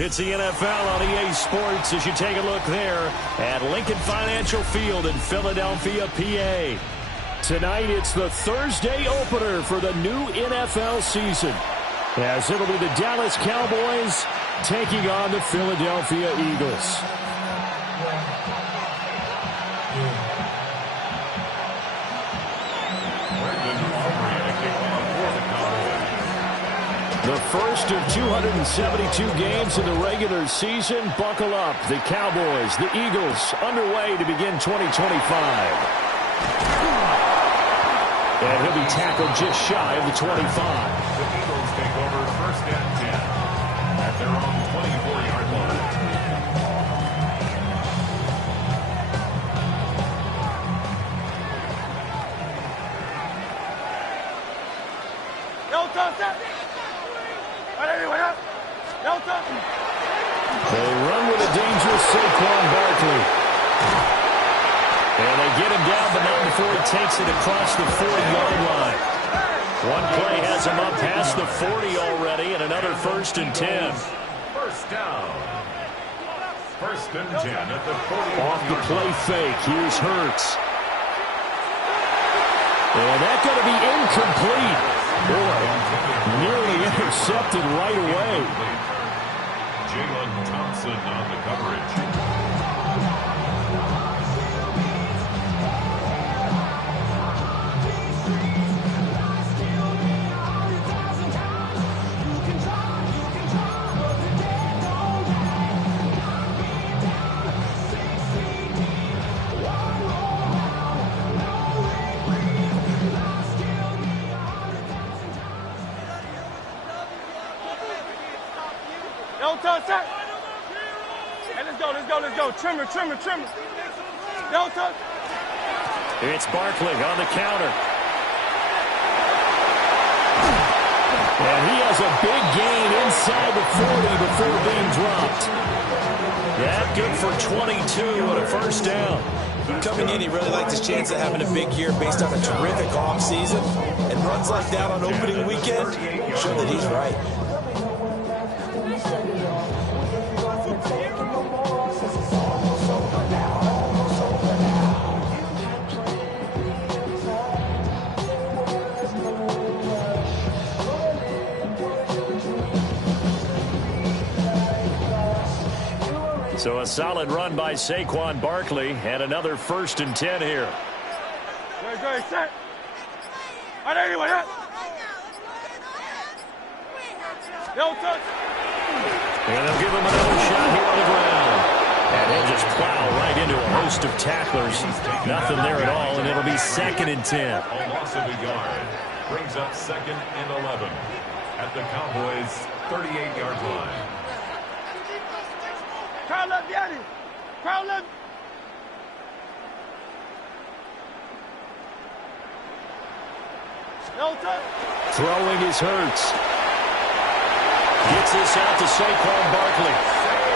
It's the NFL on EA Sports as you take a look there at Lincoln Financial Field in Philadelphia, PA. Tonight, it's the Thursday opener for the new NFL season, as it'll be the Dallas Cowboys taking on the Philadelphia Eagles. The first of 272 games in the regular season. Buckle up. The Cowboys, the Eagles, underway to begin 2025. And he'll be tackled just shy of the 25. The Eagles take over first and 10 at their own 24-yard line. They run with a dangerous Saquon Barkley. And they get him down, but not before he takes it across the 40-yard line. One play has him up past the 40 already, and another first and 10. First down. First and 10 at the 40. Off the play fake, here's Hurts. And that's going to be incomplete. Boy, nearly intercepted right away. Jalen Thompson on the coverage. Let's go. Trimmer. Don't touch. It's Barkley on the counter. And he has a big gain inside the 40 before being dropped. That good for 22 and a first down. Coming in, he really liked his chance of having a big year based on a terrific offseason. And runs like that on opening weekend show that he's right. So a solid run by Saquon Barkley and another first and 10 here. Go, set. Anyway, don't touch. And they'll give him another shot here on the ground. And he'll just plow right into a host of tacklers. Nothing there at all, and it'll be second and 10. A loss of a yard brings up second and 11 at the Cowboys' 38-yard line. Crowd up, Yanni. Crowd up. No touch. Throwing is Hurts. Gets this out to Saquon Barkley.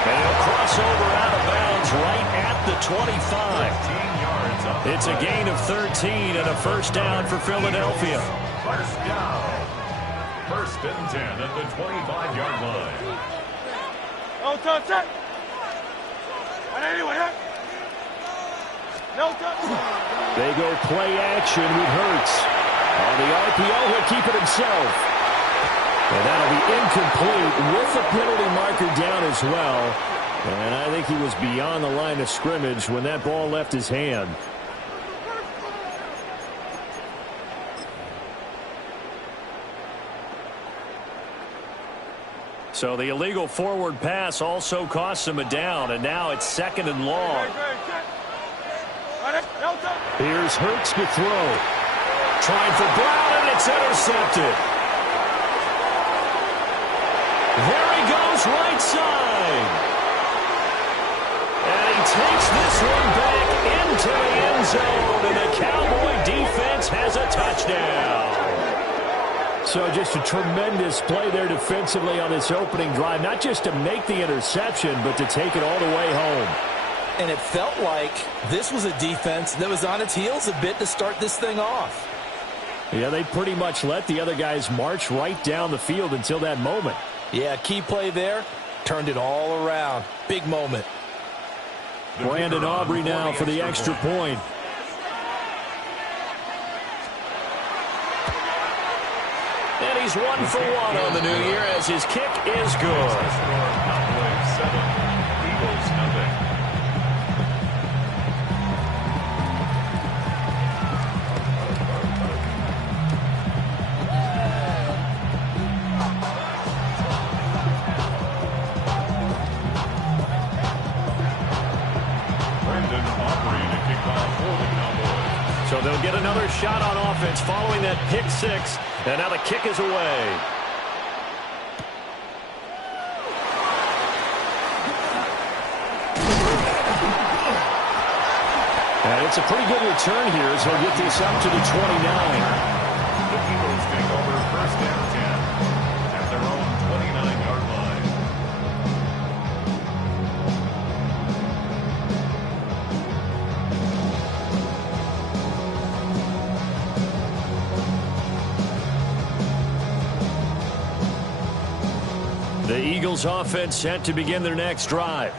And he'll cross over out of bounds right at the 25. It's a gain of 13 and a first down for Philadelphia. First down. First and 10 at the 25-yard line. No touch it. Anyway, no touch. They go play action with Hurts. On the RPO, he'll keep it himself. And that'll be incomplete with the penalty marker down as well. And I think he was beyond the line of scrimmage when that ball left his hand. So the illegal forward pass also costs him a down, and now it's second and long. Here's Hurts to throw. Trying for Brown, and it's intercepted. There he goes, right side. And he takes this one back into the end zone, and the Cowboy defense has a touchdown. So just a tremendous play there defensively on this opening drive, not just to make the interception, but to take it all the way home. And it felt like this was a defense that was on its heels a bit to start this thing off. Yeah, they pretty much let the other guys march right down the field until that moment. Yeah, key play there. Turned it all around. Big moment. Brandon Aubrey now for the extra point. And he's 1 for 1 on the new year as his kick is good. Cowboys 7, Eagles nothing. Brandon Aubrey to kick off for the Cowboys. So they'll get another shot on offense following that pick six. And now the kick is away. And it's a pretty good return here as he'll get this up to the 29. The Eagles take over first and 10 at their own 29-yard line. The Eagles offense set to begin their next drive.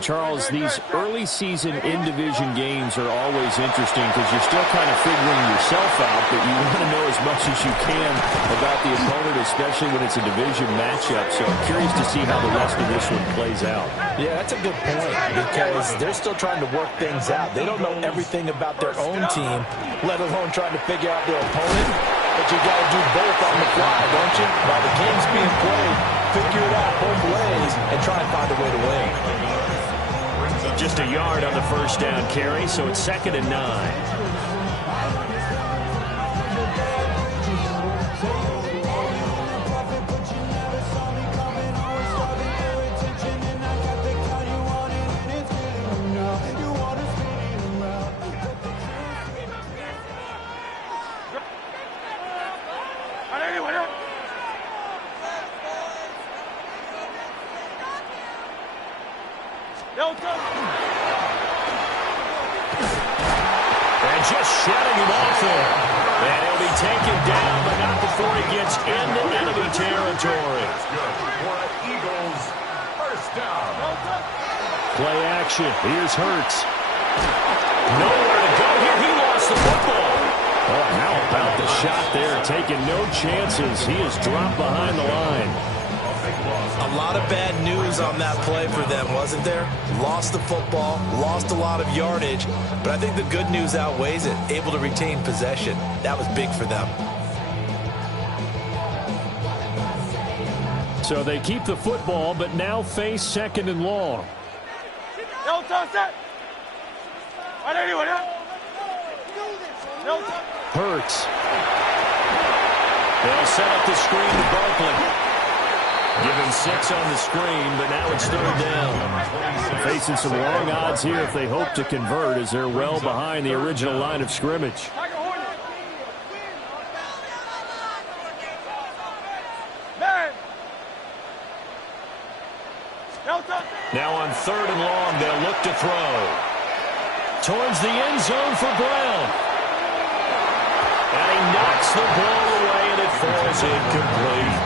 Charles, these early season in-division games are always interesting because you're still kind of figuring yourself out, but you want to know as much as you can about the opponent, especially when it's a division matchup. So I'm curious to see how the rest of this one plays out. Yeah, that's a good point because they're still trying to work things out. They don't know everything about their own team, let alone trying to figure out their opponent. But you got to do both on the fly, don't you? While the game's being played, figure it out both ways and try and find a way to win. Just a yard on the first down carry, so it's 2nd and 9. And just shedding him off there. And he'll be taken down, but not before he gets into enemy territory. For Eagles, first down. Play action. Here's Hurts. Nowhere to go here. He lost the football. Oh, how about the shot there? Taking no chances. He is dropped behind the line. A lot of bad news on that play for them, wasn't there? Lost the football, lost a lot of yardage, but I think the good news outweighs it. Able to retain possession. That was big for them. So they keep the football, but now face 2nd and long. Hurts. They'll set up the screen to Barkley. Given 6 on the screen, but now it's 3rd down. Facing some long odds here if they hope to convert as they're well behind the original line of scrimmage. Now on 3rd and long, they'll look to throw. Towards the end zone for Brown. And he knocks the ball away, and it falls incomplete.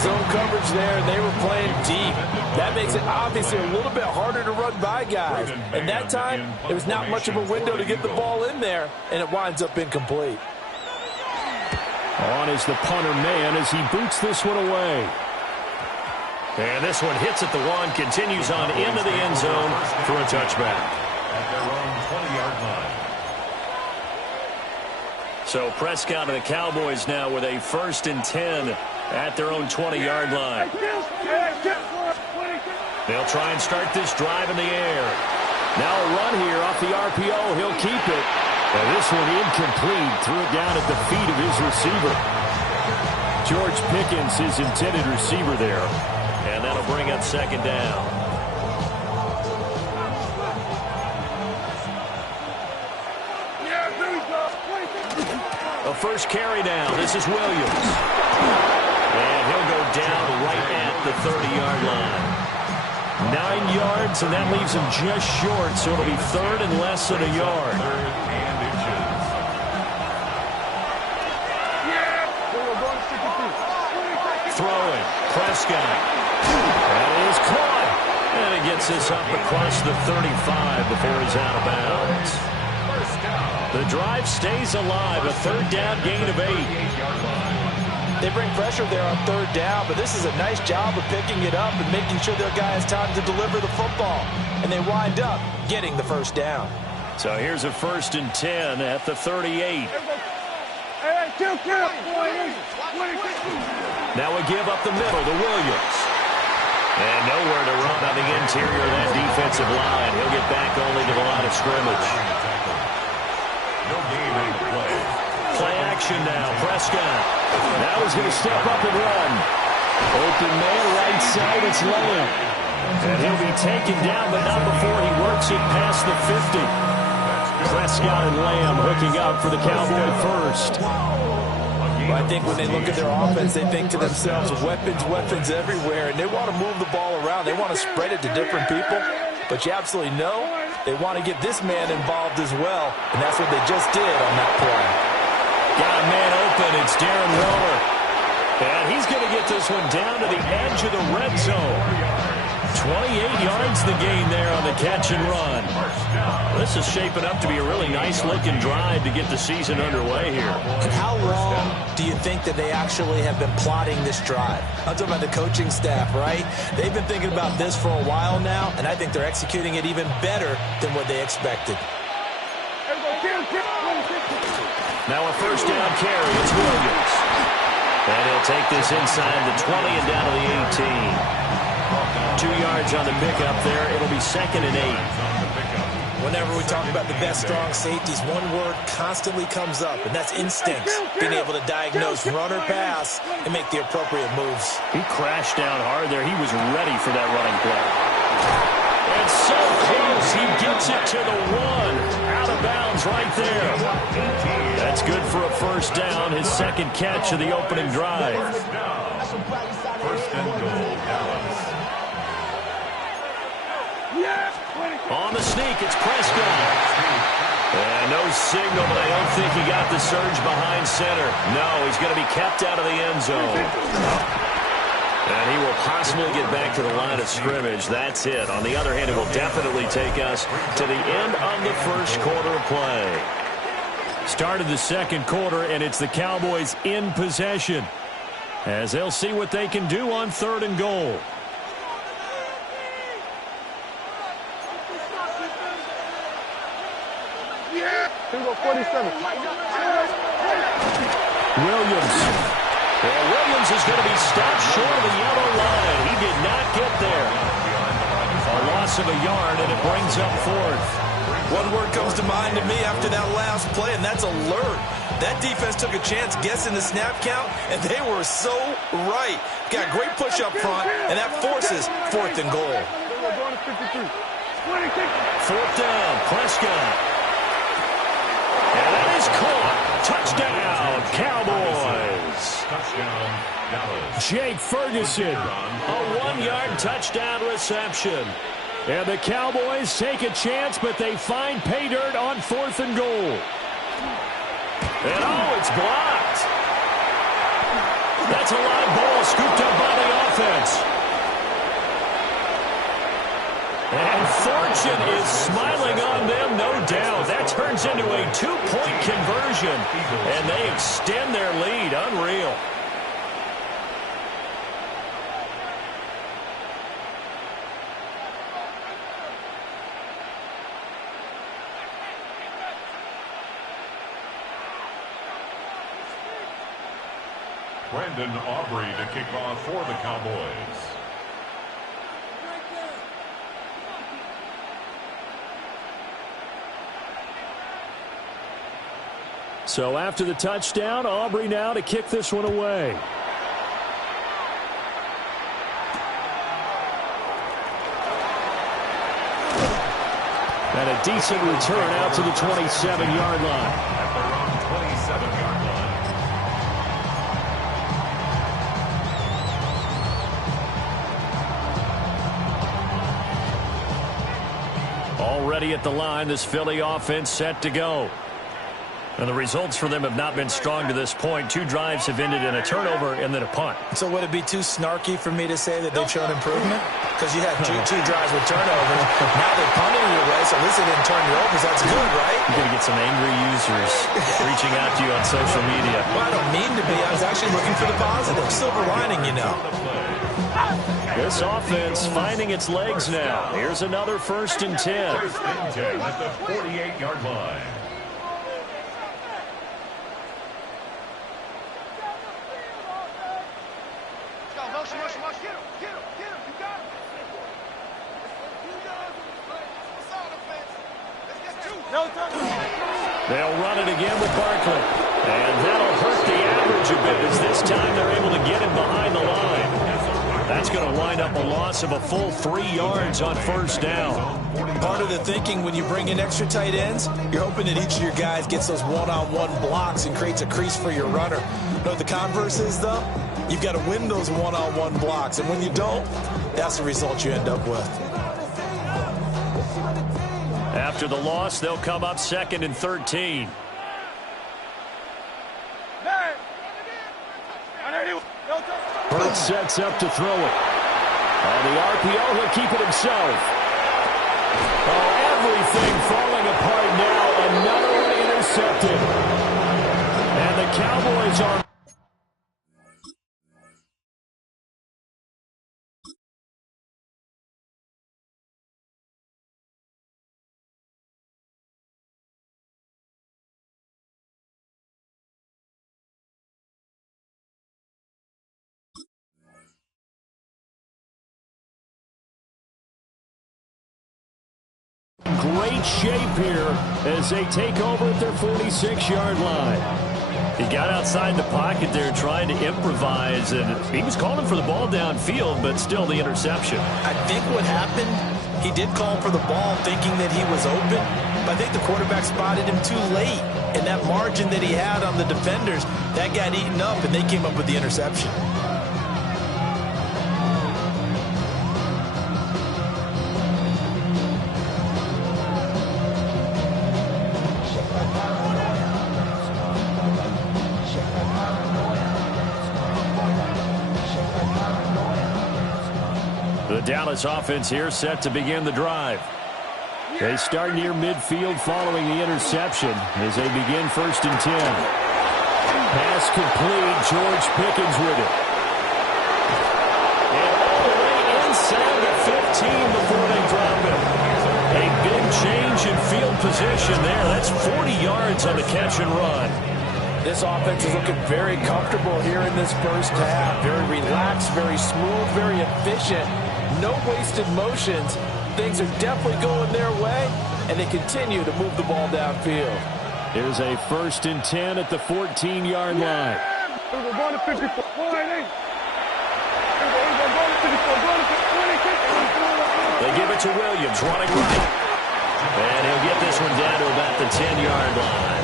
Zone coverage there, and they were playing deep. That makes it obviously a little bit harder to run by guys. And that time, there was not much of a window to get the ball in there, and it winds up incomplete. On is the punter man as he boots this one away. And this one hits at the 1, continues on into the end zone for a touchback. At their own 20-yard line. So Prescott and the Cowboys now with a 1st and 10 at their own 20-yard line. They'll try and start this drive in the air. Now a run here off the RPO. He'll keep it. And this one incomplete. Threw it down at the feet of his receiver. George Pickens, his intended receiver there. And that'll bring up 2nd down. A first carry down. This is Williams. And he'll go down right at the 30-yard line. 9 yards, and that leaves him just short, so it'll be 3rd and less than a yard. 3rd and inches. Throwing. Prescott. That is caught. And it gets this up across the 35 before he's out of bounds. The drive stays alive. A third down gain of 8. They bring pressure there on third down, but this is a nice job of picking it up and making sure their guy has time to deliver the football. And they wind up getting the first down. So here's a 1st and 10 at the 38. Now we give up the middle to Williams. And nowhere to run on the interior of that defensive line. He'll get back only to the line of scrimmage. No game on the play. Play action now. Prescott. Now he's going to step up and run. Open man, right side. It's Lamb. And he'll be taken down, but not before he works it past the 50. Prescott and Lamb hooking up for the Cowboy first. I think when they look at their offense, they think to themselves, weapons everywhere, and they want to move the ball around. They want to spread it to different people, but you absolutely know they want to get this man involved as well, and that's what they just did on that play. Got a man open. It's Darren Waller. And he's going to get this one down to the edge of the red zone. 28 yards the gain there on the catch and run. This is shaping up to be a really nice-looking drive to get the season underway here. How long do you think that they actually have been plotting this drive? I'm talking about the coaching staff, right? They've been thinking about this for a while now, and I think they're executing it even better than what they expected. Now a first down carry. It's Williams. And he'll take this inside the 20 and down to the 18. 2 yards on the pickup there. It'll be 2nd and 8. Whenever we talk about the best strong safeties, one word constantly comes up, and that's instincts. Being able to diagnose run or pass and make the appropriate moves. He crashed down hard there. He was ready for that running play. It's so close. He gets it to the 1. Out of bounds right there. That's good for a first down. His 2nd catch of the opening drive. First and goal, Dallas. On the sneak, it's Prescott. And no signal, but I don't think he got the surge behind center. No, he's going to be kept out of the end zone. And he will possibly get back to the line of scrimmage. That's it. On the other hand, it will definitely take us to the end of the first quarter of play. Started the second quarter, and it's the Cowboys in possession, as they'll see what they can do on 3rd and goal. Williams. Well, Williams is going to be stopped short of the yellow line. He did not get there. A loss of a yard, and it brings up 4th. One word comes to mind to me after that last play, and that's alert. That defense took a chance guessing the snap count, and they were so right. Got great push up front, and that forces 4th and goal. 4th down, Prescott. And that is caught. Touchdown, Cowboys. Touchdown, Dallas. Jake Ferguson, a 1-yard touchdown reception. And the Cowboys take a chance, but they find pay dirt on 4th and goal. And oh, it's blocked. That's a live ball scooped up by the offense. And fortune is smiling on them, no doubt. That turns into a 2-point conversion, and they extend their lead. Unreal. Brandon Aubrey to kick off for the Cowboys. So after the touchdown, Aubrey now to kick this one away. And a decent return out to the 27-yard line. At the wrong 27-yard line. Already at the line, this Philly offense set to go. And the results for them have not been strong to this point. 2 drives have ended in a turnover and then a punt. So would it be too snarky for me to say that they've shown improvement? Because you had two drives with turnovers. Now they're punting it away, so at least they didn't turn it over. That's good, right? You're going to get some angry users reaching out to you on social media. Well, I don't mean to be. I was actually looking for the positive. Silver lining, you know. This offense finding its legs now. Here's another 1st and 10. 1st and 10 at the 48-yard line. They'll run it again with Barkley. And that'll hurt the average a bit as this time they're able to get him behind the line. That's going to wind up a loss of a full 3 yards on 1st down. Part of the thinking when you bring in extra tight ends, you're hoping that each of your guys gets those one-on-one blocks and creates a crease for your runner. You know what the converse is, though? You've got to win those one-on-one blocks. And when you don't, that's the result you end up with. After the loss, they'll come up 2nd and 13. Hurts sets up to throw it. On the RPO, he'll keep it himself. Oh, everything falling apart now. Another one intercepted. And the Cowboys are... great shape here as they take over at their 46-yard line. He got outside the pocket there trying to improvise, and he was calling for the ball downfield, but still the interception. I think what happened, he did call for the ball thinking that he was open, but I think the quarterback spotted him too late, and that margin that he had on the defenders, that got eaten up, and they came up with the interception. The Dallas offense here set to begin the drive. They start near midfield following the interception as they begin 1st and 10. Pass complete. George Pickens with it. And all the way inside the 15 before they drop it. A big change in field position there. That's 40 yards on the catch and run. This offense is looking very comfortable here in this first half. Very relaxed, very smooth, very efficient. No wasted motions. Things are definitely going their way, and they continue to move the ball downfield. Here's a 1st and 10 at the 14-yard line. They give it to Williams, running right. And he'll get this one down to about the 10-yard line.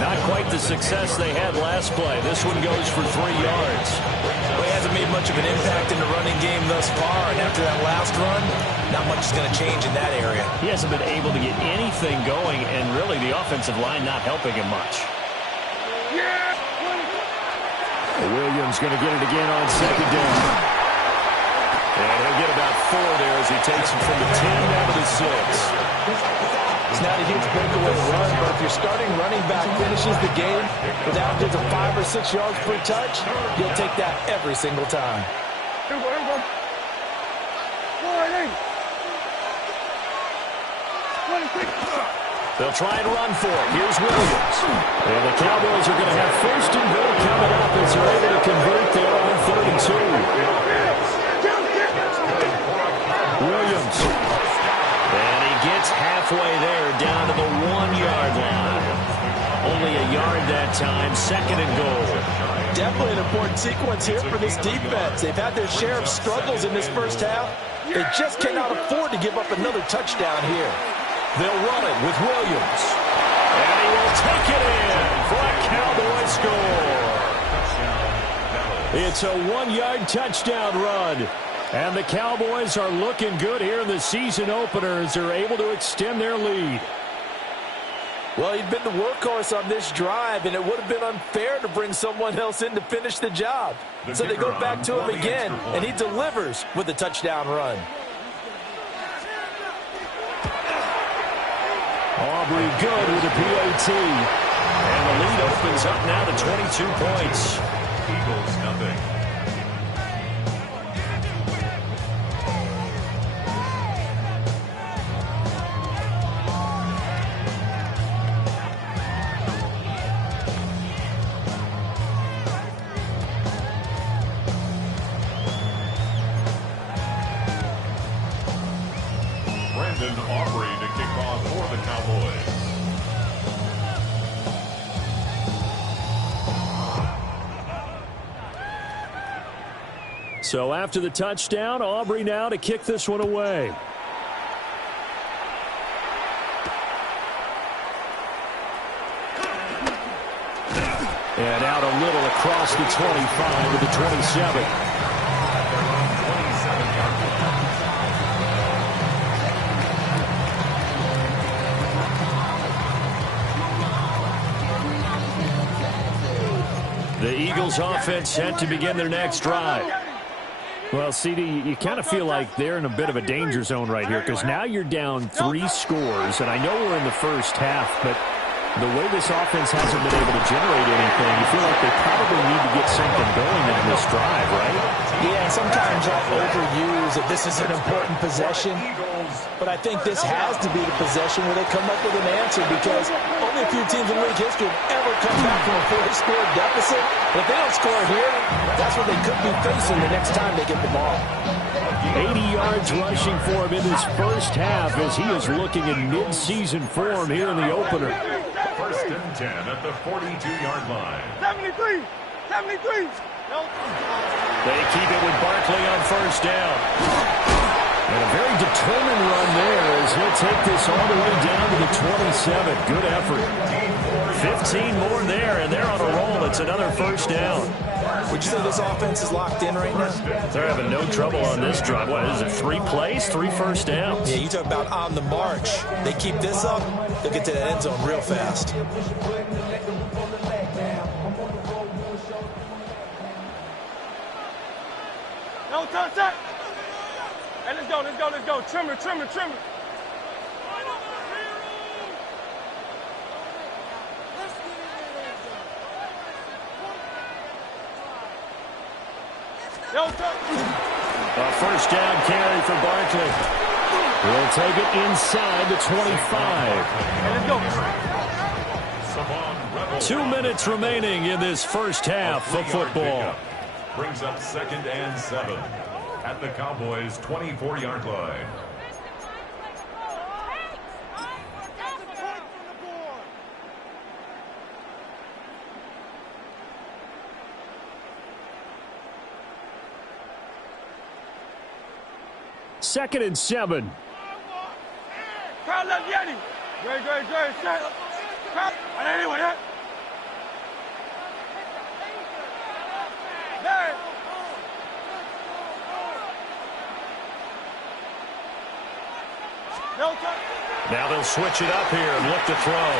Not quite the success they had last play. This one goes for 3 yards. Well, he hasn't made much of an impact in the running game thus far, and after that last run, not much is going to change in that area. He hasn't been able to get anything going, and really the offensive line not helping him much. Williams going to get it again on 2nd down. And he'll get about 4 there as he takes him from the 10 down to the 6. It's not a huge breakaway run, but if your starting running back finishes the game with averages of 5 or 6 yards per touch, you'll take that every single time. They'll try and run for it. Here's Williams. And the Cowboys are going to have 1st and goal coming up as they're able to convert there on 3rd and 2. Williams. And he gets halfway there down to the 1-yard line. Only a yard that time, 2nd and goal. Definitely an important sequence here for this defense. They've had their share of struggles in this first half. They just cannot afford to give up another touchdown here. They'll run it with Williams. And he will take it in for a Cowboy score. It's a 1-yard touchdown run. And the Cowboys are looking good here in the season opener as they're able to extend their lead. Well, he'd been the workhorse on this drive, and it would have been unfair to bring someone else in to finish the job. So they go back to him again, and he delivers with a touchdown run. Aubrey good with a PAT. And the lead opens up now to 22 points. Eagles nothing. Brandon Aubrey to kick off for the Cowboys. So after the touchdown, Aubrey now to kick this one away. And out a little across the 25 to the 27. The Eagles offense set to begin their next drive. Well, CD, you kind of feel like they're in a bit of a danger zone right here because now you're down 3 scores, and I know we're in the first half, but the way this offense hasn't been able to generate anything, you feel like they probably need to get something going on this drive, right? Yeah, sometimes I'll overuse that this is an important possession, but I think this has to be the possession where they come up with an answer because only a few teams in league history have ever come back from a 4-score deficit. But if they don't score here, that's what they could be facing the next time they get the ball. 80 yards rushing for him in this first half as he is looking in mid-season form here in the opener. First and 10 at the 42-yard line. 73! 73! No. They keep it with Barkley on first down. And a very determined run there as he'll take this all the way down to the 27. Good effort. 15 more there, and they're on a roll. It's another first down. Would you say this offense is locked in right now? They're having no trouble on this drive. What is it, 3 plays, 3 first downs? Yeah, you talk about on the march. They keep this up, they'll get to that end zone real fast. No, touch that. Hey, let's go, let's go, let's go. Trimmer, trimmer, trimmer. No, touch. A first down carry for Barkley. He'll take it inside the 25. Hey, let's go. 2 minutes remaining in this first half of football. Brings up 2nd and 7 at the Cowboys' 24-yard line. Second and 7. Crowd left Yeti. Great, great, great. Crowd. Anyway, that. There. No touch. Now they'll switch it up here and look to throw.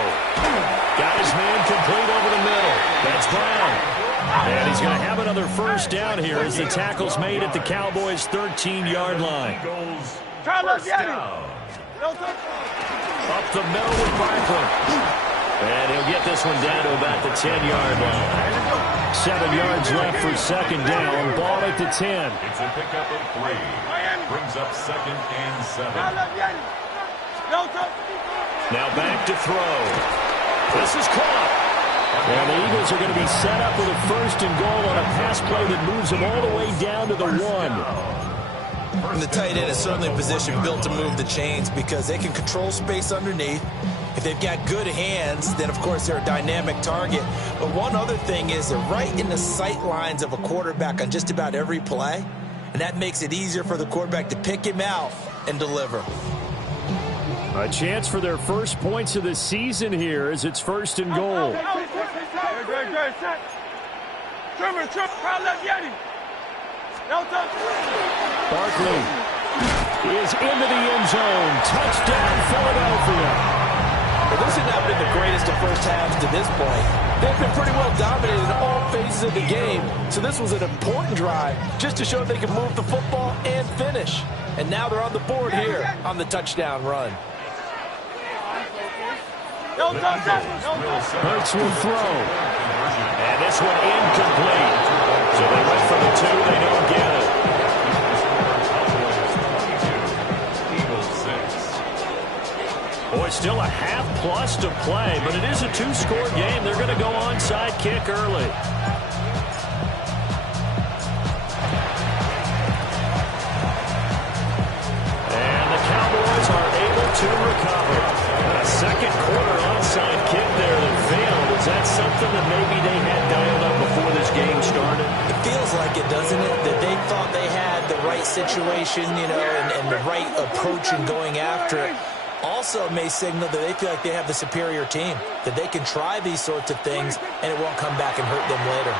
Got his man complete over the middle. That's Brown. And he's going to have another first down here as the tackle's made at the Cowboys' 13-yard line. Crowd left Yeti. No touch. Up the middle with Barkley. And he'll get this one down to about the 10-yard line. 7 yards left for second down. Ball at the 10. It's a pickup of 3. Brings up 2nd and 7. Crowd left Yeti. No touch. Now back to throw. This is caught. And the Eagles are going to be set up with a first and goal on a pass play that moves them all the way down to the 1. And the tight end is certainly a position built to move the chains because they can control space underneath. If they've got good hands, then, of course, they're a dynamic target. But one other thing is they're right in the sight lines of a quarterback on just about every play. And that makes it easier for the quarterback to pick him out and deliver. A chance for their first points of the season here as it's first and goal. Great, great, set. Trimmer, crowd left Yeti. No touch. Barkley is into the end zone. Touchdown, Philadelphia. But this has not been the greatest of first halves to this point. They've been pretty well dominated in all phases of the game, so this was an important drive just to show they can move the football and finish. And now they're on the board here on the touchdown run. Hurts will throw. And this one incomplete. So they went for the 2. They don't get it. Boy, still a half plus to play, but it is a 2-score game. They're going to go onside kick early. And the Cowboys are able to recover. A second quarter onside kick there that failed. Is that something that maybe they had dialed up before this game started? It feels like it, doesn't it? That they thought they had the right situation, you know, and the right approach in going after it. Also may signal that they feel like they have the superior team, that they can try these sorts of things, and it won't come back and hurt them later.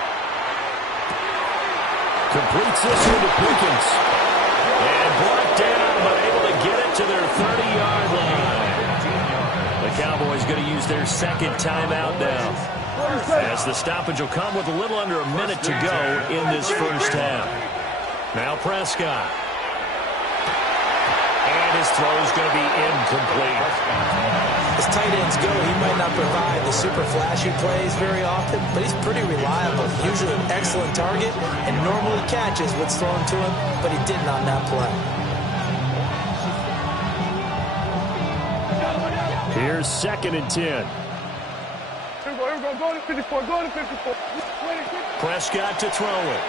Completes this one to Pickens. And brought down, but able to get it to their 30-yard line. The Cowboys going to use their second timeout now, as the stoppage will come with a little under a minute to go in this first half. Now Prescott. And his throw is going to be incomplete. As tight ends go, he might not provide the super flashy plays very often, but he's pretty reliable. Usually an excellent target, and normally catches what's thrown to him, but he didn't on that play. Here's 2nd and 10. Here we go. Go to 54. Go to 54. Prescott to throw it.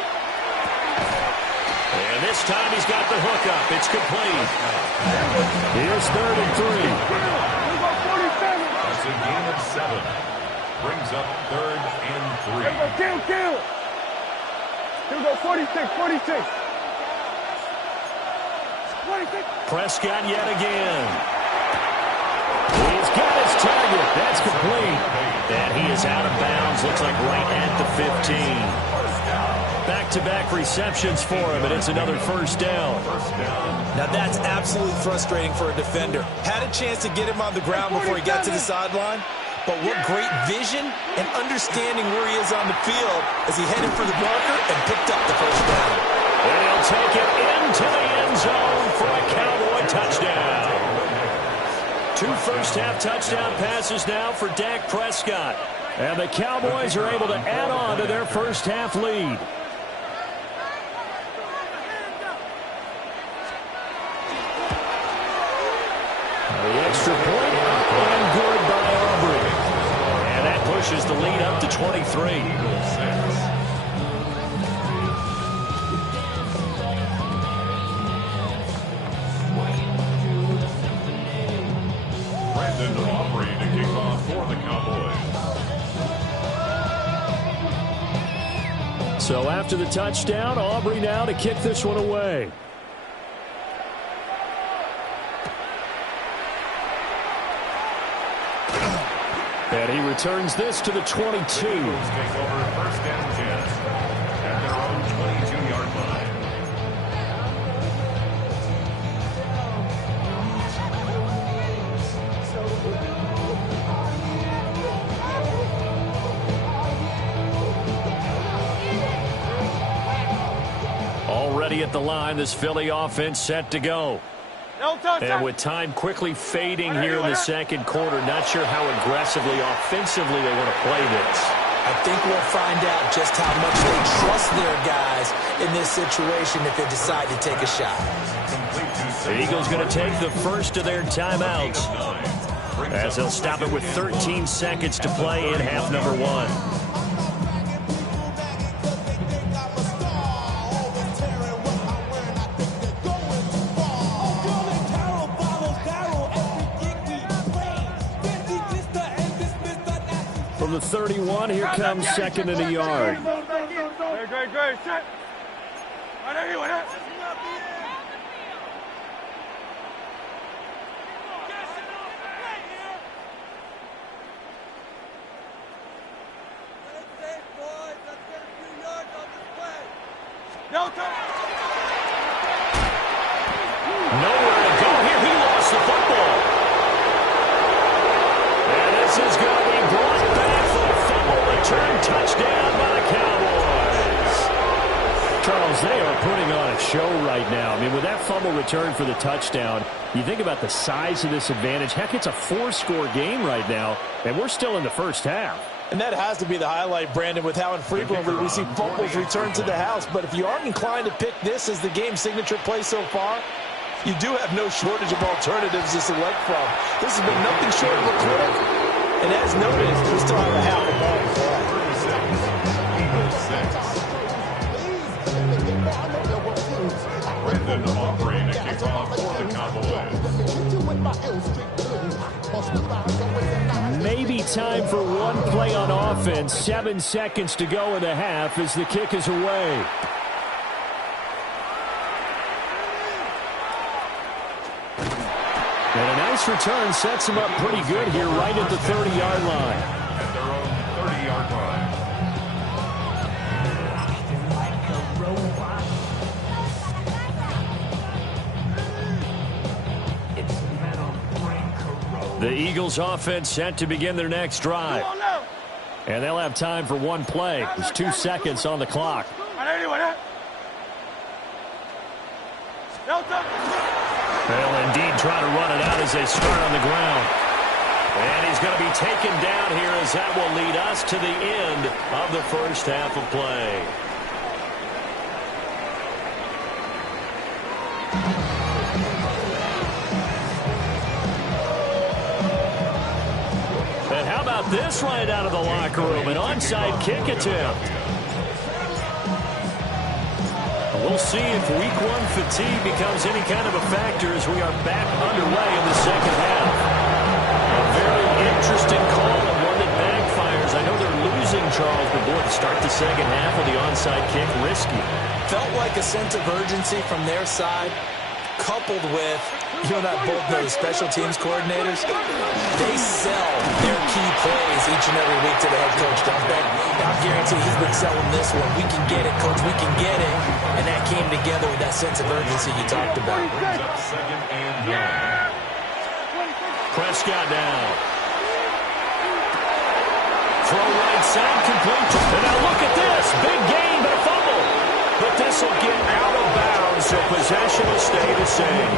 And this time he's got the hookup. It's complete. Here's 3rd and 3. That's a gain of 7. Brings up 3rd and 3. Kill. Here we go. 46. Prescott yet again. He's got his target. That's complete. And he is out of bounds. Looks like right at the 15. Back-to-back receptions for him, and it's another first down. Now that's absolutely frustrating for a defender. Had a chance to get him on the ground before he got to the sideline, but what great vision and understanding where he is on the field as he headed for the marker and picked up the first down. And he'll take it into the end zone for a Cowboy touchdown. 2 first-half touchdown passes now for Dak Prescott. And the Cowboys are able to add on to their first-half lead. The extra point up and good by Aubrey. And that pushes the lead up to 23. Brandon Aubrey to kick off for the Cowboys. So after the touchdown, Aubrey now to kick this one away. And he returns this to the 22. Take over 1st and 10 at their own 22-yard line. Already at the line, this Philly offense set to go. And with time quickly fading here in the second quarter, not sure how aggressively, offensively they want to play this. I think we'll find out just how much they trust their guys in this situation if they decide to take a shot. The Eagles going to take the first of their timeouts, as they'll stop it with 13 seconds to play in half number 1. From the 31, here comes 2nd and a yard. Great. Set. Right there, you went Nowhere to go here. He lost the football. And putting on a show right now. I mean, with that fumble return for the touchdown, you think about the size of this advantage. Heck, it's a 4-score game right now, and we're still in the first half. And that has to be the highlight, Brandon, with how infrequently we see fumbles return to the house. But if you aren't inclined to pick this as the game signature play so far, you do have no shortage of alternatives to select from. This has been nothing short of a clinic. And as noted, we still have a half a ball to play. Brandon Aubrey to kick off for the Cowboys. Maybe time for one play on offense. 7 seconds to go in the half as the kick is away. And a nice return sets him up pretty good here right at the 30-yard line. At their own 30-yard line. The Eagles offense set to begin their next drive. And they'll have time for one play. There's 2 seconds on the clock. They'll indeed try to run it out as they start on the ground. And he's going to be taken down here as that will lead us to the end of the first half of play. And how about this right out of the locker room? An onside kick attempt. We'll see if week 1 fatigue becomes any kind of a factor as we are back underway in the second half. A very interesting call and one that backfires. I know they're losing, Charles, but boy, to start the second half with the onside kick, risky. Felt like a sense of urgency from their side, coupled with, you and I both know the special teams coordinators, they sell their key plays each and every week to the head coach, don't they? I guarantee he's been selling this one. We can get it, coach, we can get it. And that came together with that sense of urgency you talked about. Second and 1. Prescott down. Throw right side complete. And now look at this. Big gain, but a fumble. But this will get out of bounds, so possession will stay the same.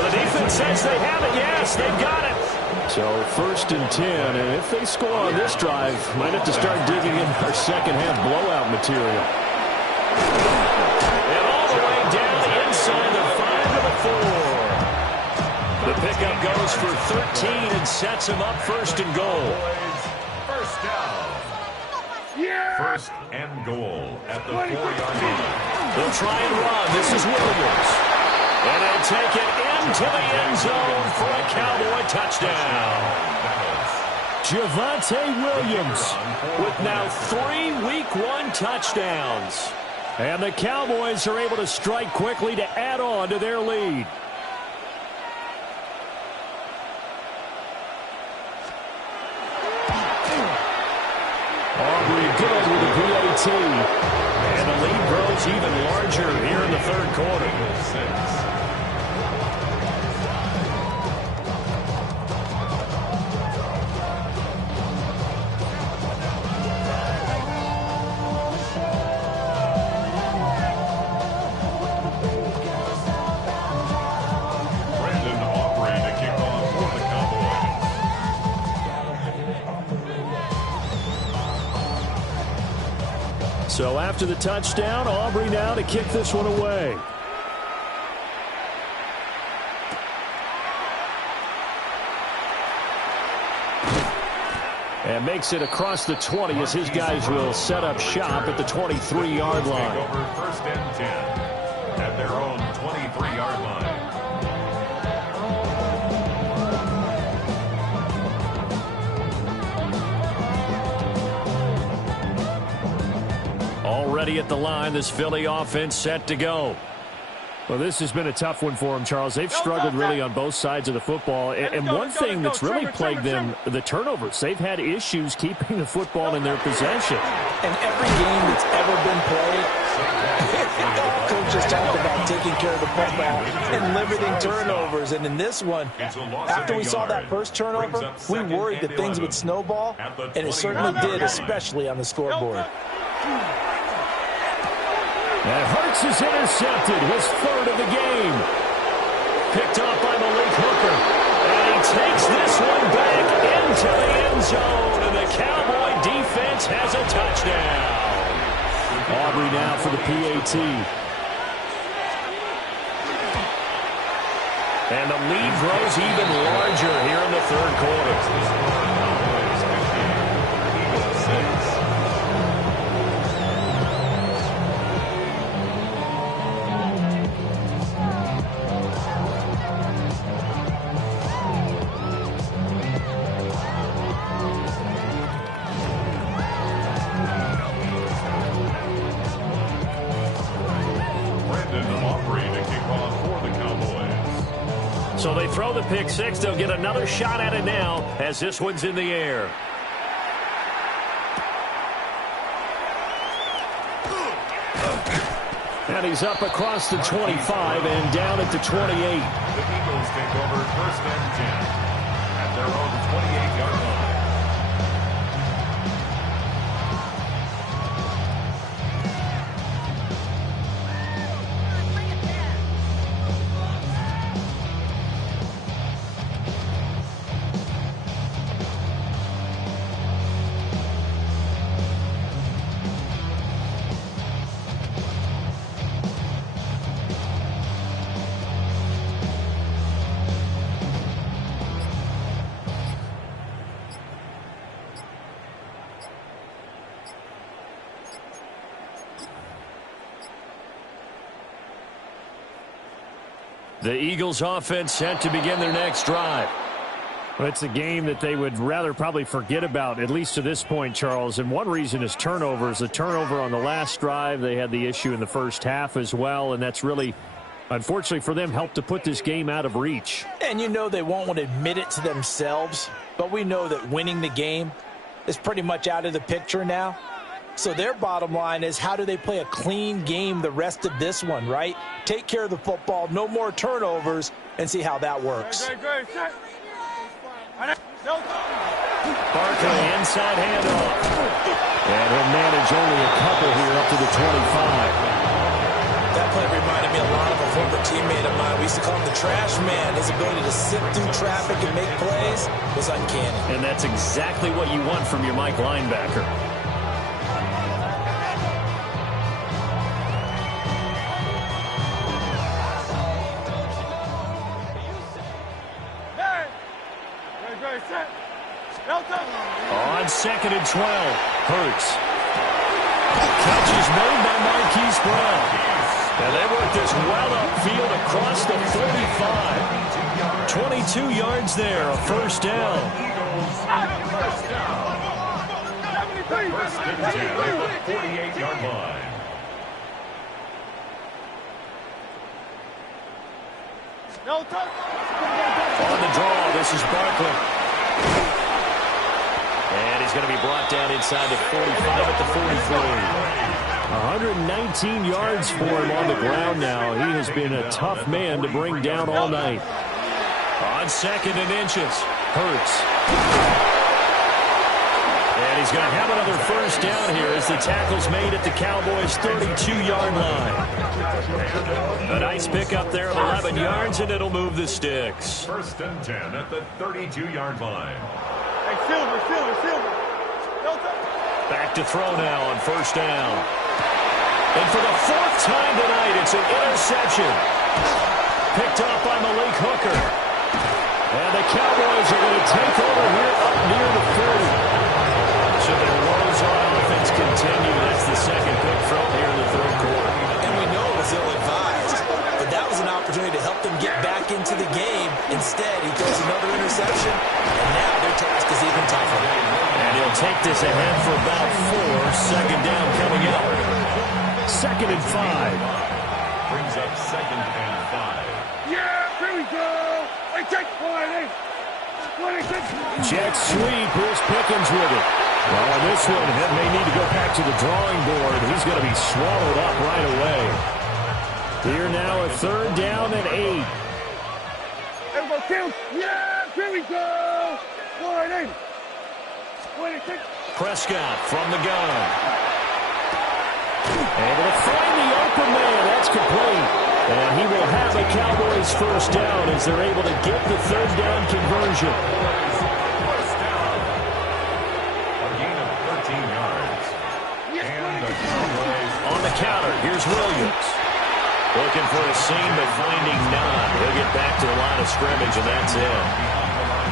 The defense says they have it. Yes, they've got it. So 1st and 10, and if they score on this drive, might have to start digging in our second half blowout material. And all the way down the inside the 5 to the 4. The pickup goes for 13 and sets him up 1st and goal. First down. First and goal at the 4-yard line. They'll try and run. This is Williams. And they'll take it into the end zone for a Cowboy touchdown. Javonte Williams with now 3 Week 1 touchdowns. And the Cowboys are able to strike quickly to add on to their lead. Aubrey good with the PAT. And the lead grows even larger here in the 3rd quarter. Brandon Aubrey to kick off for the Cowboys. So after the touchdown, Aubrey now to kick this one away. And makes it across the 20 as his guys will set up shop at the 23-yard line. Over 1st and 10 at their own 23-yard line. Already at the line, this Philly offense set to go. Well, this has been a tough one for them, Charles. They've struggled really on both sides of the football. And one thing that's really plagued them, the turnovers. They've had issues keeping the football in their possession. And every game that's ever been played, coaches talked about taking care of the football and limiting turnovers. And in this one, after we saw that first turnover, we worried that things would snowball, and it certainly did, especially on the scoreboard. And Hurts is intercepted, his third of the game. Picked off by Malik Hooker. And he takes this one back into the end zone. And the Cowboy defense has a touchdown. Aubrey now for the PAT. And the lead grows even larger here in the third quarter. So they throw the pick six. They'll get another shot at it now as this one's in the air. And he's up across the 25 and down at the 28. The Eagles take over first and 10 at their own 28-yard line. The Eagles offense set to begin their next drive. Well, it's a game that they would rather probably forget about, at least to this point, Charles. And one reason is turnovers. A turnover on the last drive. They had the issue in the first half as well, and that's really, unfortunately for them, helped to put this game out of reach. And you know they won't want to admit it to themselves, but we know that winning the game is pretty much out of the picture now. So their bottom line is, how do they play a clean game the rest of this one, right? Take care of the football, no more turnovers, and see how that works. Barkley inside handoff. And he'll manage only a couple here up to the 25. That play reminded me a lot of a former teammate of mine. We used to call him the trash man. His ability to sift through traffic and make plays was uncanny. And that's exactly what you want from your Mike linebacker. On 2nd and 12, Hurts. Catch is made by Marquise Brown. And they work this well upfield across the 45. 22 yards there, a first down. First and 10 at the 48-yard line. On the draw, this is Barkley. And he's going to be brought down inside the 45 at the 43. 119 yards for him on the ground now. He has been a tough man to bring down all night. On 2nd and inches, Hurts. And he's going to have another first down here as the tackle's made at the Cowboys' 32-yard line. A nice pickup there of 11 yards, and it'll move the sticks. First and 10 at the 32-yard line. Hey, Silver. Back to throw now on first down. And for the 4th time tonight, it's an interception. Picked off by Malik Hooker. And the Cowboys are going to take over here up near the 30. So the woes on offense continue. That's the second pick thrown here in the third quarter. And we know it was ill-advised, but that was an opportunity to help them get back into the game. Instead, he throws another interception, and now their task is even tougher. And he'll take this ahead for about 4. Second down coming up. 2nd and 5. Brings up 2nd and 5. Yeah, here we go. Hey, take 20. Jet sweep. Here's Pickens with it. Well, on this one, he may need to go back to the drawing board. He's going to be swallowed up right away. Here now, a 3rd down and 8. Everybody kills. Yeah, here we go. 20. Prescott from the gun. Able to find the open man. That's complete. And he will have a Cowboys first down as they're able to get the third down conversion. First down. A gain of 13 yards. And the Cowboys On the counter, here's Williams. Looking for a seam, but finding none. He'll get back to the line of scrimmage, and that's it.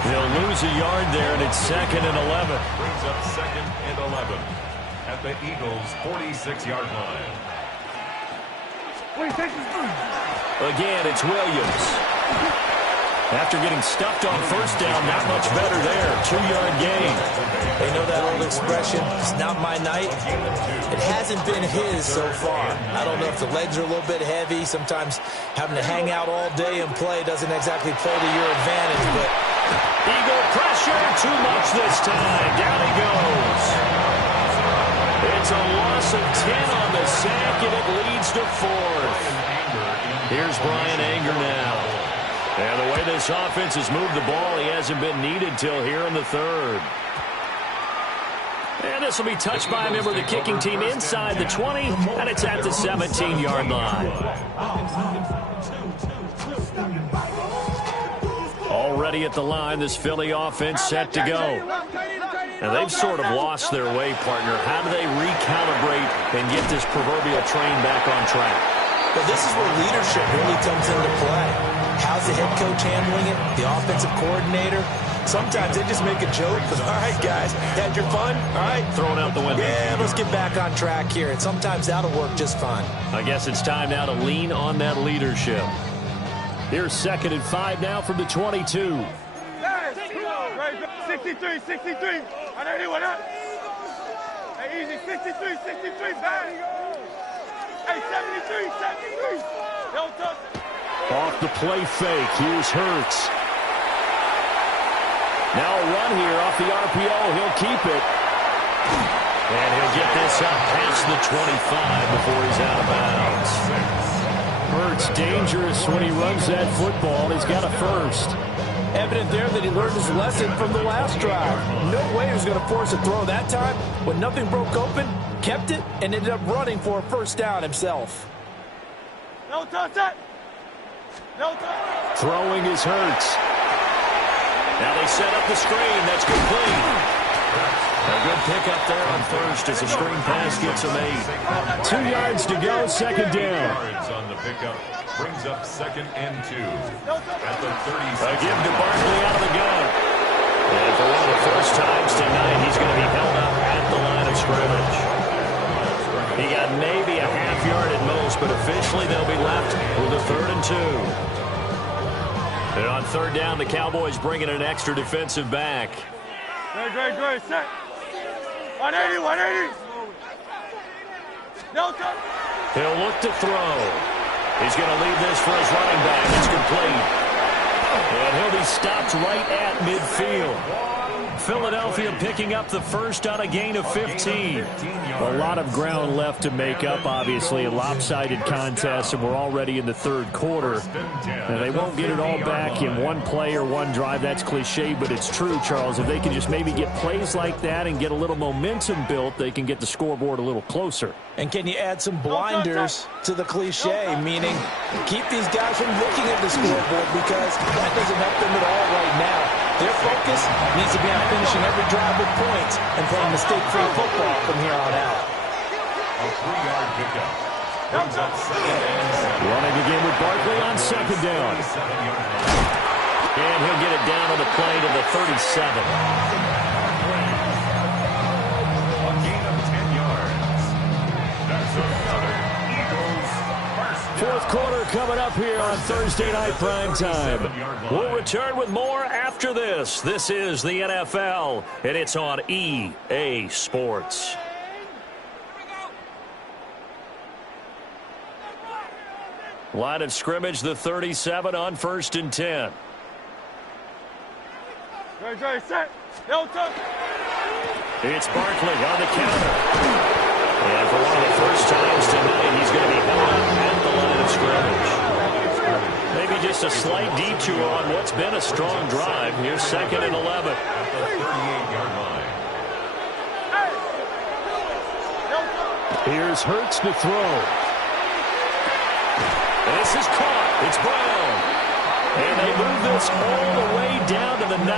They'll lose a yard there, and it's 2nd and 11. brings up 2nd and 11 at the Eagles' 46-yard line. Again, it's Williams. After getting stuffed on first down, not much better there. 2-yard gain. They know that old expression, it's not my night. It hasn't been his so far. I don't know if the legs are a little bit heavy. Sometimes having to hang out all day and play doesn't exactly play to your advantage. But Eagle pressure, too much this time. Down he goes. It's a loss of 10 on the sack, and it leads to 4th. Here's Bryan Anger now. And the way this offense has moved the ball, he hasn't been needed till here in the 3rd. And this will be touched by a member of the kicking team inside the 20, and it's at the 17-yard line. Already at the line, this Philly offense set to go. Now, they've sort of lost their way, partner. How do they recalibrate and get this proverbial train back on track? But this is where leadership really comes into play. How's the head coach handling it? The offensive coordinator? Sometimes they just make a joke. All right, guys, had your fun? All right. Throw it out the window. Yeah, let's get back on track here. And sometimes that'll work just fine. I guess it's time now to lean on that leadership. Here's 2nd and 5 now from the 22. 63, 63. I know anyone else. Hey, easy, 63, 63, back. Hey, 73, 73. Don't touch it. Off the play fake, here's Hurts. Now a run here off the RPO. He'll keep it. And he'll get this up past the 25 before he's out of bounds. Hurts dangerous when he runs that football. He's got a first. Evident there that he learned his lesson from the last drive. No way he was going to force a throw that time. When nothing broke open, kept it, and ended up running for a first down himself. Don't touch it. Don't touch it. Throwing is Hurts. Now they set up the screen. That's complete. A good pickup there on first as the screen pass gets him 8. 2 yards to go, 2nd down. Yards on the pickup brings up 2nd and 2 at the 36. A give to Barkley out of the gun. And for one of the first times tonight, he's going to be held up at the line of scrimmage. He got maybe a half yard at most, but officially they'll be left with a 3rd and 2. And on 3rd down, the Cowboys bring in an extra defensive back. Great, set. 180, 180. No touch. He'll look to throw. He's going to leave this for his running back. It's complete. And he'll be stopped right at midfield. Philadelphia picking up the first on a gain of 15. A lot of ground left to make up, obviously. A lopsided contest, and we're already in the 3rd quarter. And they won't get it all back in one play or one drive. That's cliche, but it's true, Charles. If they can just maybe get plays like that and get a little momentum built, they can get the scoreboard a little closer. And can you add some blinders to the cliche, meaning keep these guys from looking at the scoreboard because that doesn't help them at all right now. Their focus needs to be on finishing every drive with points and playing mistake-free football from here on out. A 3-yard pickup brings up 2nd and 7. Running again with Barkley on 2nd down. And he'll get it down on the play to the 37. A gain of 10 yards. That's another Eagles first down. 4th quarter coming up here on Thursday Night Prime Time. We'll return with more after this. This is the NFL, and it's on EA Sports. Line of scrimmage, the 37 on 1st and 10. Great, set. No touch. It's Barkley on the counter. And for one of the first times tonight, he's going to be held up at the line of scrimmage. Maybe just a slight detour on what's been a strong drive. Here's 2nd and 11. At the 38-yard line. Here's Hurts to throw. This is caught. It's Brown. And they move this all the way down to the 9.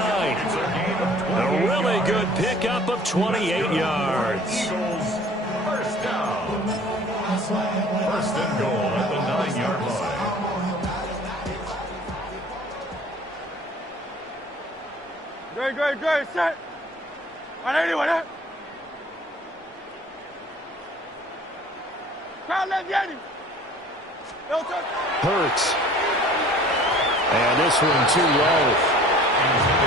A really good pickup of 28 yards. Eagles, first down. First and goal at the 9-yard line. Great, set. Anyone, eh? Crowd left, Yanni. Hurts. And this one too low.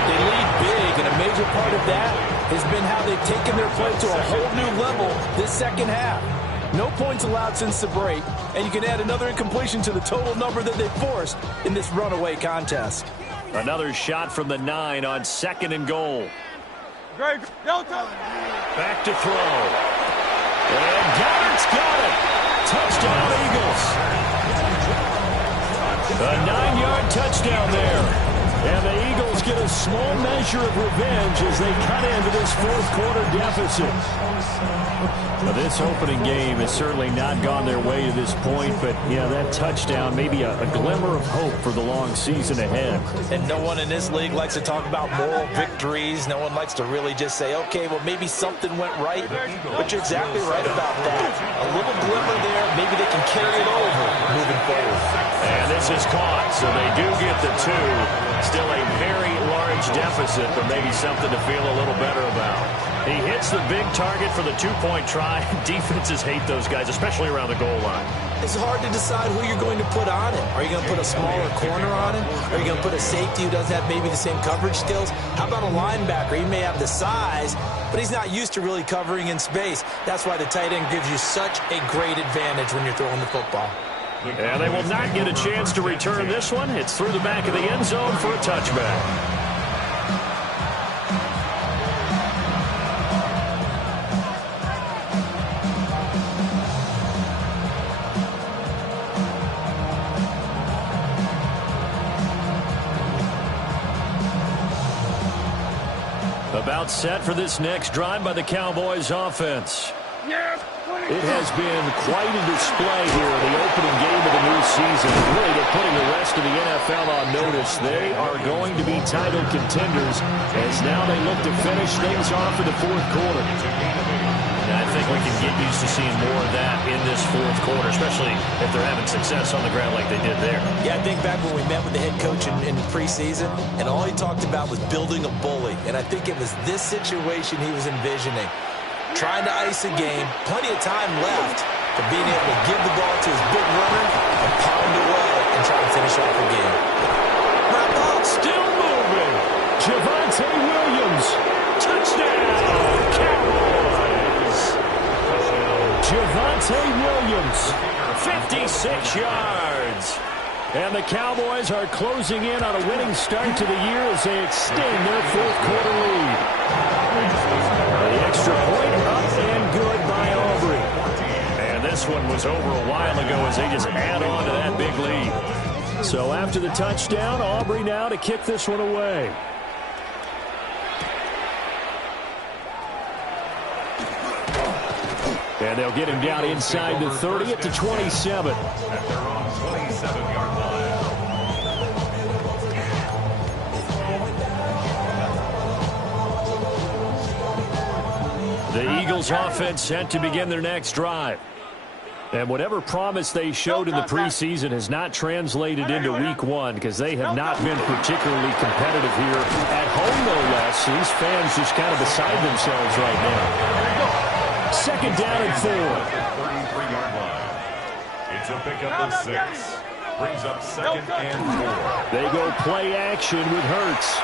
They lead big, and a major part of that has been how they've taken their play to a whole new level this second half. No points allowed since the break, and you can add another incompletion to the total number that they forced in this runaway contest. Another shot from the 9 on 2nd and goal. Great. Back to throw. And Goddard's got it. Touchdown, Eagles. A 9-yard touchdown there. And the Eagles get a small measure of revenge as they cut into this fourth-quarter deficit. Now, this opening game has certainly not gone their way to this point, but, yeah, that touchdown may be a glimmer of hope for the long season ahead. And no one in this league likes to talk about moral victories. No one likes to really just say, okay, well, maybe something went right. But you're exactly right about that. A little glimmer there. Maybe they can carry it over moving forward. And this is caught, so they do get the 2. Still a very large deficit, but maybe something to feel a little better about. He hits the big target for the 2-point try. Defenses hate those guys, especially around the goal line. It's hard to decide who you're going to put on him. Are you going to put a smaller corner on him? Are you going to put a safety who doesn't have maybe the same coverage skills? How about a linebacker? He may have the size, but he's not used to really covering in space. That's why the tight end gives you such a great advantage when you're throwing the football. And they will not get a chance to return this one. It's through the back of the end zone for a touchback. About set for this next drive by the Cowboys offense. It has been quite a display here in the opening game of the new season. Really, they're putting the rest of the NFL on notice. They are going to be title contenders as now they look to finish things off in the fourth quarter. And I think we can get used to seeing more of that in this fourth quarter, especially if they're having success on the ground like they did there. Yeah, I think back when we met with the head coach in preseason, and all he talked about was building a bully. And I think it was this situation he was envisioning. Trying to ice a game, plenty of time left, but being able to give the ball to his big runner and pound away and try to finish off the game. Still moving. Javonte Williams. Touchdown, Cowboys. Javonte Williams, 56 yards. And the Cowboys are closing in on a winning start to the year as they extend their fourth-quarter lead. The extra point up and good by Aubrey. And this one was over a while ago as they just add on to that big lead. So after the touchdown, Aubrey now to kick this one away. And they'll get him down inside the 30 at the 27. At their own 27-yard line. The Eagles offense set to begin their next drive. And whatever promise they showed in the preseason has not translated into week one because they have not been particularly competitive here at home, no less. These fans just kind of beside themselves right now. Second down and 4. 33-yard line. It's a pickup of 6. Brings up second and 4. They go play action with Hurts.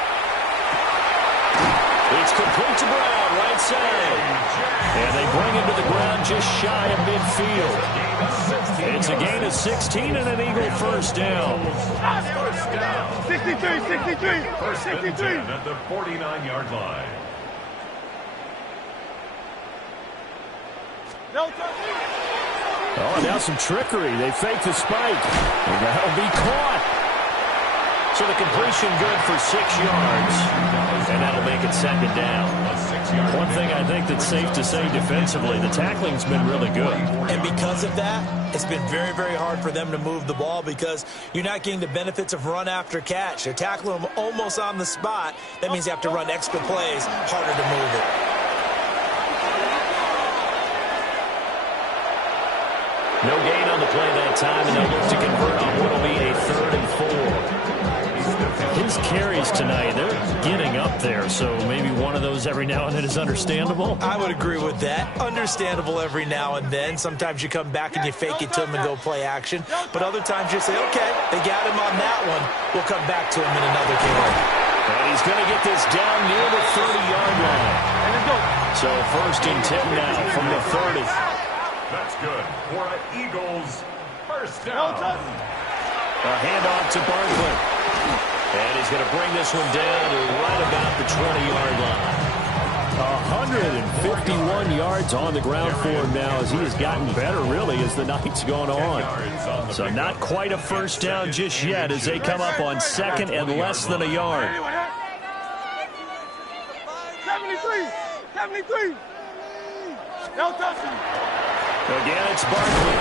It's complete to Brown, right side. And they bring him to the ground just shy of midfield. It's a gain of 16 and an Eagle first down. 63. First and 10 at the 49-yard line. Oh, now some trickery. They fake the spike. And that'll be caught. So the completion good for 6 yards, and that'll make it second down. One thing I think that's safe to say defensively, the tackling's been really good. And because of that, it's been very, very hard for them to move the ball because you're not getting the benefits of run after catch. They're tackling them almost on the spot. That means you have to run extra plays, harder to move it. No gain on the play that time, and they'll look to convert on what will be a 3rd and 4. His carries tonight, they're getting up there, so maybe one of those every now and then is understandable. I would agree with that. Understandable every now and then. Sometimes you come back and you fake it to him and go play action. But other times you say, okay, they got him on that one. We'll come back to him in another carry. And he's going to get this down near the 30-yard line. So 1st and 10 now from the 30. That's good for an Eagles first down. A handoff to Barkley. And he's going to bring this one down to right about the 20-yard line. 151 yards on the ground for him now as he has gotten better, really, as the night's gone on. So not quite a first down just yet as they come up on 2nd and less than a yard. 73. No touching. Again, it's Barkley.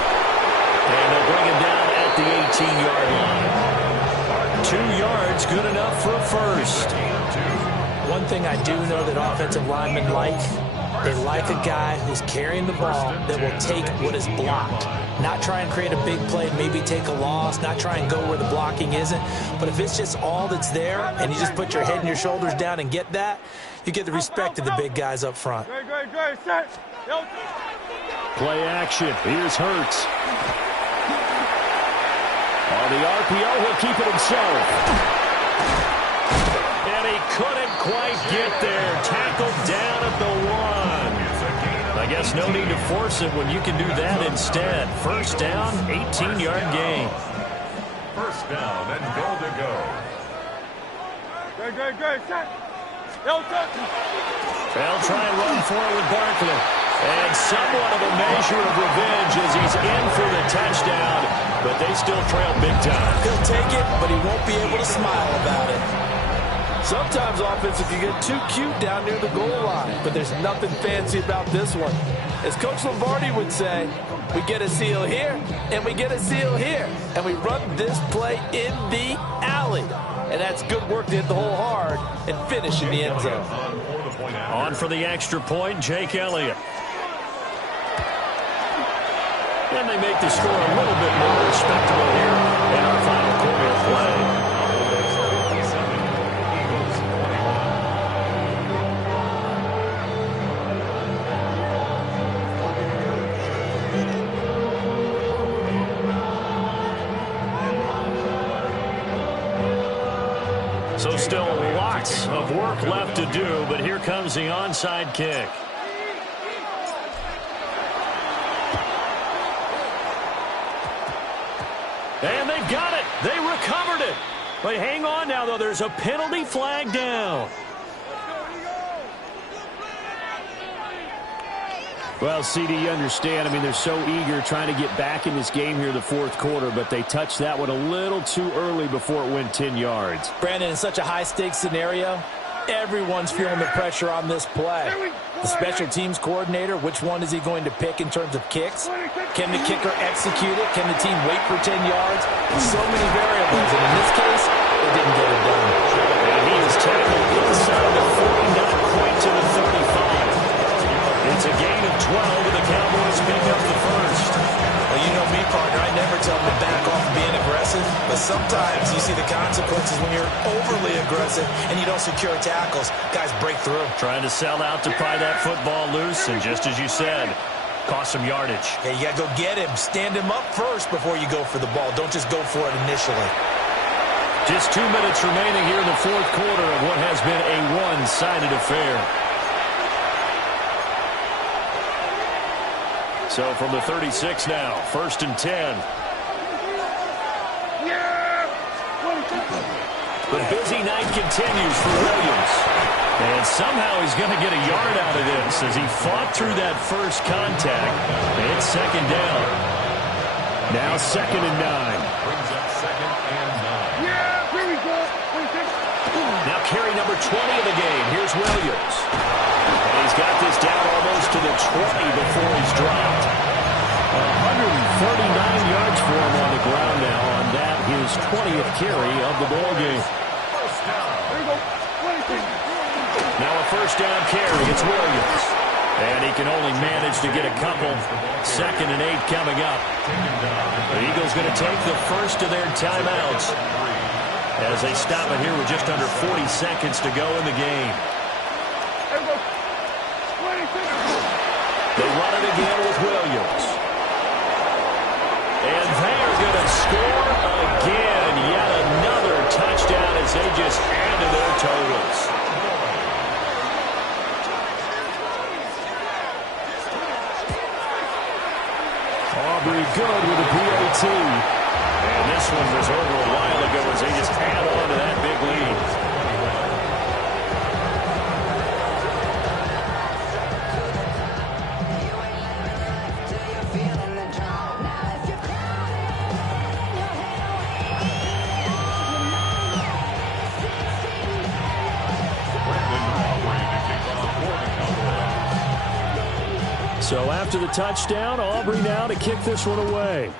And they'll bring him down at the 18-yard line. 2 yards, good enough for a first. One thing I do know that offensive linemen like, they like a guy who's carrying the ball that will take what is blocked. Not try and create a big play, maybe take a loss, not try and go where the blocking isn't. But if it's just all that's there and you just put your head and your shoulders down and get that, you get the respect of the big guys up front. Great. Set. Play action. Here's Hurts. On the RPO, he'll keep it himself. And he couldn't quite get there. Tackled down at the 1. I guess no need to force it when you can do that instead. First down, 18-yard gain. First down and goal to go. Great. Set. They'll try and run for it with Barkley. And somewhat of a measure of revenge as he's in for the touchdown, but they still trail big time. He'll take it, but he won't be able to smile about it. Sometimes offensive can get too cute down near the goal line, but there's nothing fancy about this one. As Coach Lombardi would say, we get a seal here, and we get a seal here, and we run this play in the alley. And that's good work to hit the hole hard and finish in the end zone. On for the extra point, Jake Elliott. And they make the score a little bit more respectable here in our final quarter of play. So still lots of work left to do, but here comes the onside kick. And they've got it. They recovered it. But hang on now, though. There's a penalty flag down. Well, CD, you understand. I mean, they're so eager trying to get back in this game here in the 4th quarter, but they touched that one a little too early before it went 10 yards. Brandon, in such a high-stakes scenario, everyone's feeling the pressure on this play. The special teams coordinator, which one is he going to pick in terms of kicks? Can the kicker execute it? Can the team wait for 10 yards? So many variables, and in this case, they didn't get it done. And he is tackled inside the 40, not quite to the 35. It's a gain of 12, and the Cowboys pick up the first. Well, you know me, partner. I never tell them to back off being aggressive, but sometimes you see the consequences when you're overly aggressive and you don't secure tackles. Guys break through. Trying to sell out to pry that football loose, and just as you said, cost some yardage. Yeah, you got to go get him. Stand him up first before you go for the ball. Don't just go for it initially. Just 2 minutes remaining here in the 4th quarter of what has been a one-sided affair. So from the 36 now, 1st and 10. The busy night continues for Williams. And somehow he's going to get a yard out of this as he fought through that first contact. It's 2nd down. Now 2nd and 9. Brings up 2nd and 9. Yeah, here we go. carry number 20 of the game. Here's Williams. And he's got this down almost to the 20 before he's dropped. 139 yards for him on the ground now on that, his 20th carry of the ball game. Now a first down carry. It's Williams. And he can only manage to get a couple. 2nd and 8 coming up. The Eagles going to take the first of their timeouts as they stop it here with just under 40 seconds to go in the game. They run it again with Williams. And they're going to score again. Yet another touchdown as they just add to their totals. Aubrey good with a PAT. And this one was over a while ago as they just add on to that big lead. So after the touchdown, Aubrey now to kick this one away.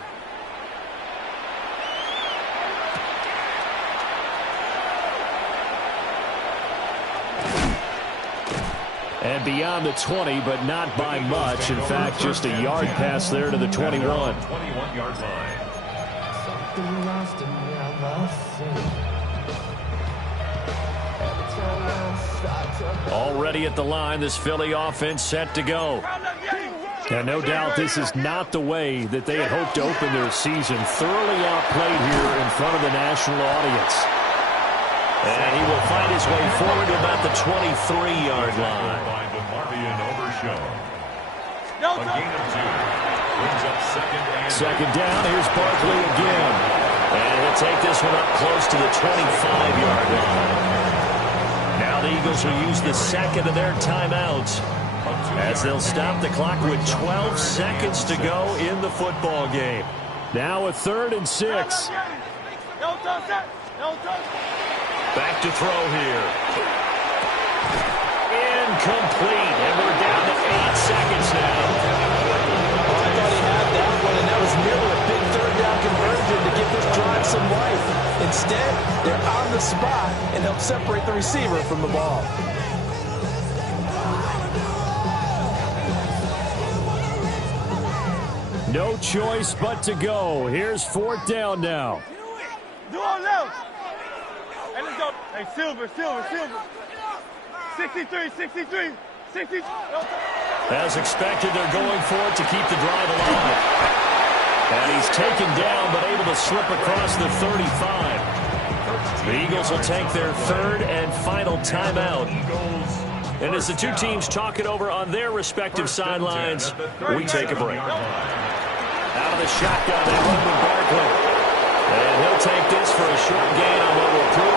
And beyond the 20, but not by much. In fact, just a yard pass there to the 21. 21-yard line. Already at the line, this Philly offense set to go. And no doubt this is not the way that they had hoped to open their season. Thoroughly outplayed here in front of the national audience. And he will find his way forward to about the 23-yard line. By DeMarvion Overshown. A gain of 2. Brings up Second down, here's Barkley again. And he'll take this one up close to the 25-yard line. Now the Eagles will use the second of their timeouts as they'll stop the clock with 12 seconds to go in the football game. Now a 3rd and 6. Back to throw here. Incomplete, and we're down to 8 seconds now. Oh, I thought he had that one, and that was nearly a big 3rd down conversion to give this drive some life. Instead, they're on the spot and help separate the receiver from the ball. No choice but to go. Here's 4th down now. Do on left. Hey, let's go. Hey, Silver. 63, 63, 63. As expected, they're going for it to keep the drive alive. And he's taken down, but able to slip across the 35. The Eagles will take their 3rd and final timeout. And as the two teams talk it over on their respective sidelines, we take a break. Out of the shotgun, they run with Barkley. And he'll take this for a short gain on what will prove